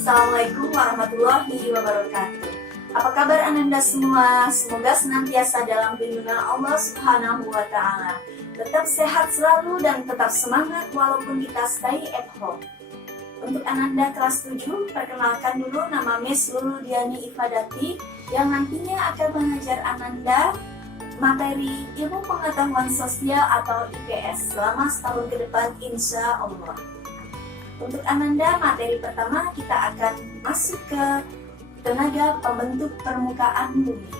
Assalamualaikum warahmatullahi wabarakatuh. Apa kabar Ananda semua? Semoga senantiasa dalam lindungan Allah Subhanahu wa Ta'ala. Tetap sehat selalu dan tetap semangat walaupun kita stay at home. Untuk Ananda kelas 7, perkenalkan dulu nama Miss Lulu Diani Ifadati yang nantinya akan mengajar Ananda materi ilmu pengetahuan sosial atau IPS selama setahun ke depan insya Allah. Untuk Ananda, materi pertama kita akan masuk ke tenaga pembentuk permukaan bumi.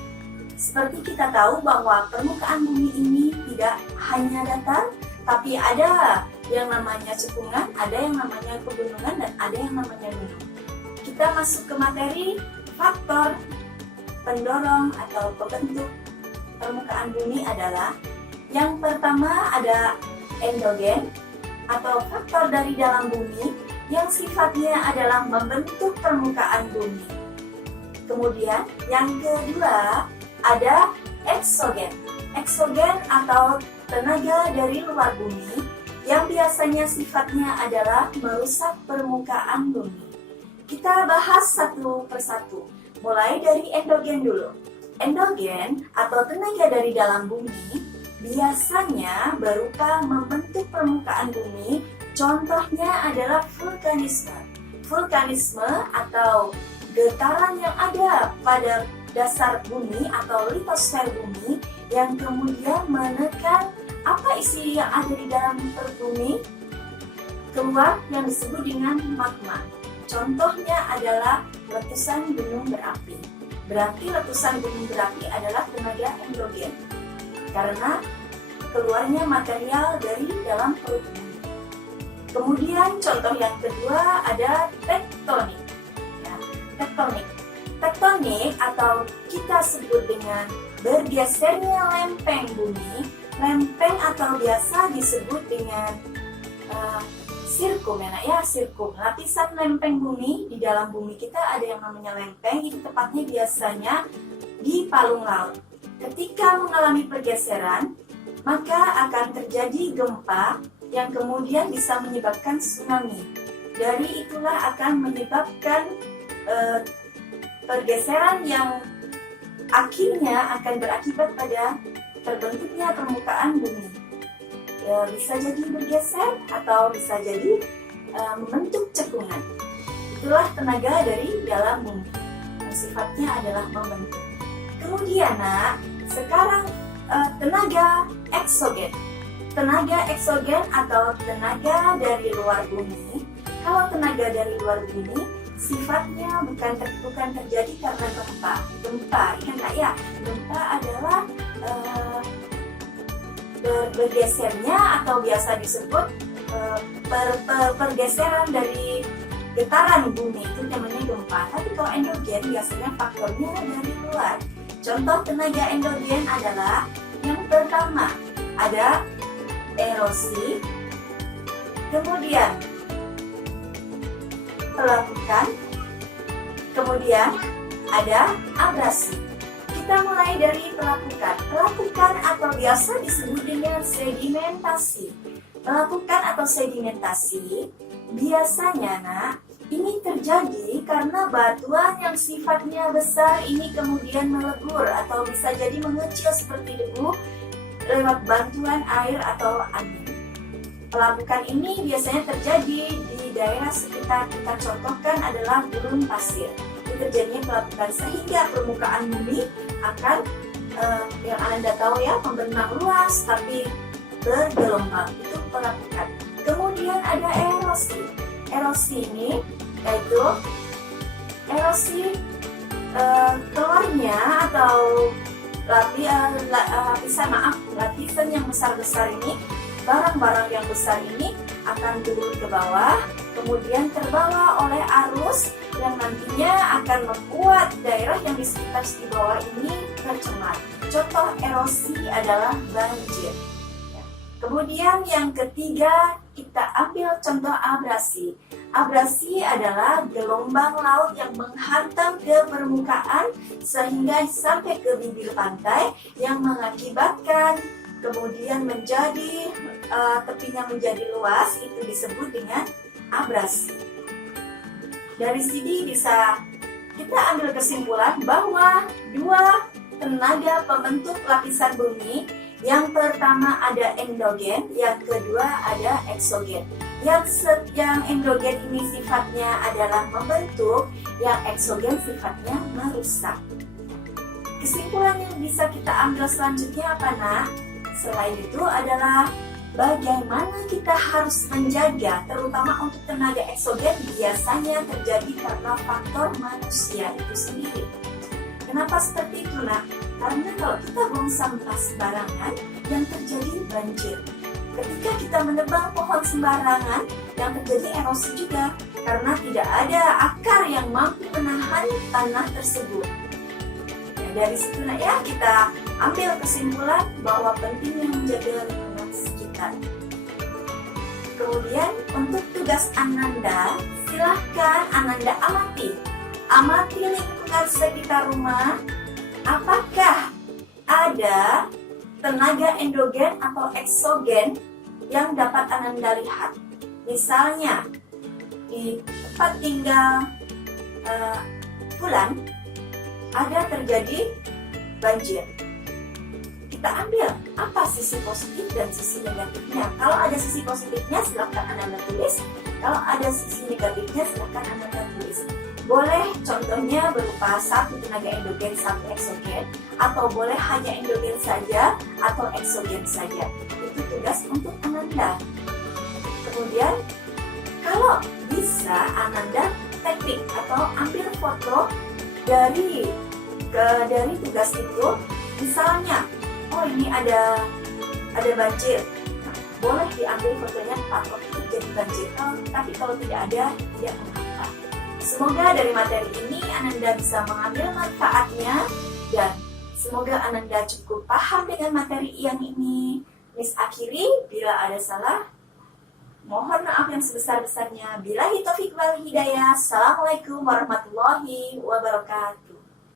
Seperti kita tahu bahwa permukaan bumi ini tidak hanya datar, tapi ada yang namanya cekungan, ada yang namanya pegunungan, dan ada yang namanya gunung. Kita masuk ke materi faktor pendorong atau pembentuk permukaan bumi adalah yang pertama ada endogen, atau faktor dari dalam bumi yang sifatnya adalah membentuk permukaan bumi. Kemudian yang kedua ada eksogen. Eksogen atau tenaga dari luar bumi yang biasanya sifatnya adalah merusak permukaan bumi. Kita bahas satu persatu, mulai dari endogen dulu. Endogen atau tenaga dari dalam bumi biasanya berupa membentuk permukaan bumi, contohnya adalah vulkanisme. Vulkanisme atau getaran yang ada pada dasar bumi atau litosfer bumi yang kemudian menekan apa isi yang ada di dalam perut bumi keluar yang disebut dengan magma. Contohnya adalah letusan gunung berapi. Berarti letusan gunung berapi adalah tenaga endogen, karena keluarnya material dari dalam perut bumi. Kemudian contoh yang kedua ada tektonik. Ya, tektonik atau kita sebut dengan bergesernya lempeng bumi. Lempeng atau biasa disebut dengan sirkum, sirkum. Lapisan lempeng bumi di dalam bumi kita ada yang namanya lempeng. Itu tepatnya biasanya di palung laut. Ketika mengalami pergeseran, maka akan terjadi gempa yang kemudian bisa menyebabkan tsunami. Dari itulah akan menyebabkan pergeseran yang akhirnya akan berakibat pada terbentuknya permukaan bumi. Bisa jadi bergeser atau bisa jadi membentuk cekungan. Itulah tenaga dari dalam bumi yang sifatnya adalah membentuk. Kemudian sekarang tenaga eksogen. Tenaga eksogen atau tenaga dari luar bumi. Kalau tenaga dari luar bumi sifatnya bukan terjadi karena gempa. Gempa, ingat ya? Gempa adalah bergesernya atau biasa disebut pergeseran dari getaran bumi, itu namanya gempa. Tapi kalau endogen biasanya faktornya dari luar. Contoh tenaga endogen adalah yang pertama ada erosi, kemudian pelapukan, kemudian ada abrasi. Kita mulai dari pelapukan. Pelapukan atau biasa disebut dengan sedimentasi. Pelapukan atau sedimentasi biasanya ini terjadi karena batuan yang sifatnya besar ini kemudian melebur atau bisa jadi mengecil seperti debu lewat bantuan air atau angin. Pelapukan ini biasanya terjadi di daerah sekitar kita contohkan adalah gurun pasir. Ini terjadinya pelapukan sehingga permukaan bumi akan yang Anda tahu ya, membentang luas tapi bergelombang. Itu pelapukan. Kemudian ada erosi. Erosi ini yaitu erosi keluarnya atau lapisan yang besar-besar ini, barang-barang yang besar ini akan turun ke bawah, kemudian terbawa oleh arus yang nantinya akan membuat daerah yang di sekitar di bawah ini tercemar. Contoh erosi adalah banjir. Kemudian yang ketiga kita ambil contoh abrasi. Abrasi adalah gelombang laut yang menghantam ke permukaan sehingga sampai ke bibir pantai yang mengakibatkan kemudian menjadi tepinya menjadi luas, itu disebut dengan abrasi. Dari sini bisa kita ambil kesimpulan bahwa dua tenaga pembentuk lapisan bumi, yang pertama ada endogen, yang kedua ada eksogen. Yang endogen ini sifatnya adalah membentuk, yang eksogen sifatnya merusak. Kesimpulan yang bisa kita ambil selanjutnya apa, Nak? Selain itu adalah bagaimana kita harus menjaga, terutama untuk tenaga eksogen biasanya terjadi karena faktor manusia itu sendiri. Kenapa seperti itu, Nak? Karena kalau kita buang sampah sembarangan, yang terjadi banjir. Ketika kita menebang pohon sembarangan, yang terjadi erosi juga, karena tidak ada akar yang mampu menahan tanah tersebut. Dari situ, Nak, ya, kita ambil kesimpulan bahwa pentingnya menjaga lingkungan sekitar. Kemudian untuk tugas Ananda, silahkan Ananda amati lingkungan sekitar rumah. Apakah ada tenaga endogen atau eksogen yang dapat Ananda lihat? Misalnya di tempat tinggal Fulan ada terjadi banjir. Kita ambil apa sisi positif dan sisi negatifnya. Kalau ada sisi positifnya silahkan Anda tulis. Kalau ada sisi negatifnya silahkan Anda tulis. Boleh contohnya berupa satu tenaga endogen, satu eksogen, atau boleh hanya endogen saja atau eksogen saja. Itu tugas untuk Ananda. Kemudian kalau bisa Ananda teknik atau ambil foto dari tugas itu. Misalnya, oh ini ada banjir, boleh diambil fotonya atau jadi banjir. Tapi kalau tidak ada, tidak mengapa. Semoga dari materi ini Ananda bisa mengambil manfaatnya, dan semoga Ananda cukup paham dengan materi yang ini. Miss akhiri, bila ada salah, mohon maaf yang sebesar-besarnya. Billahi taufiq wal hidayah. Assalamualaikum warahmatullahi wabarakatuh.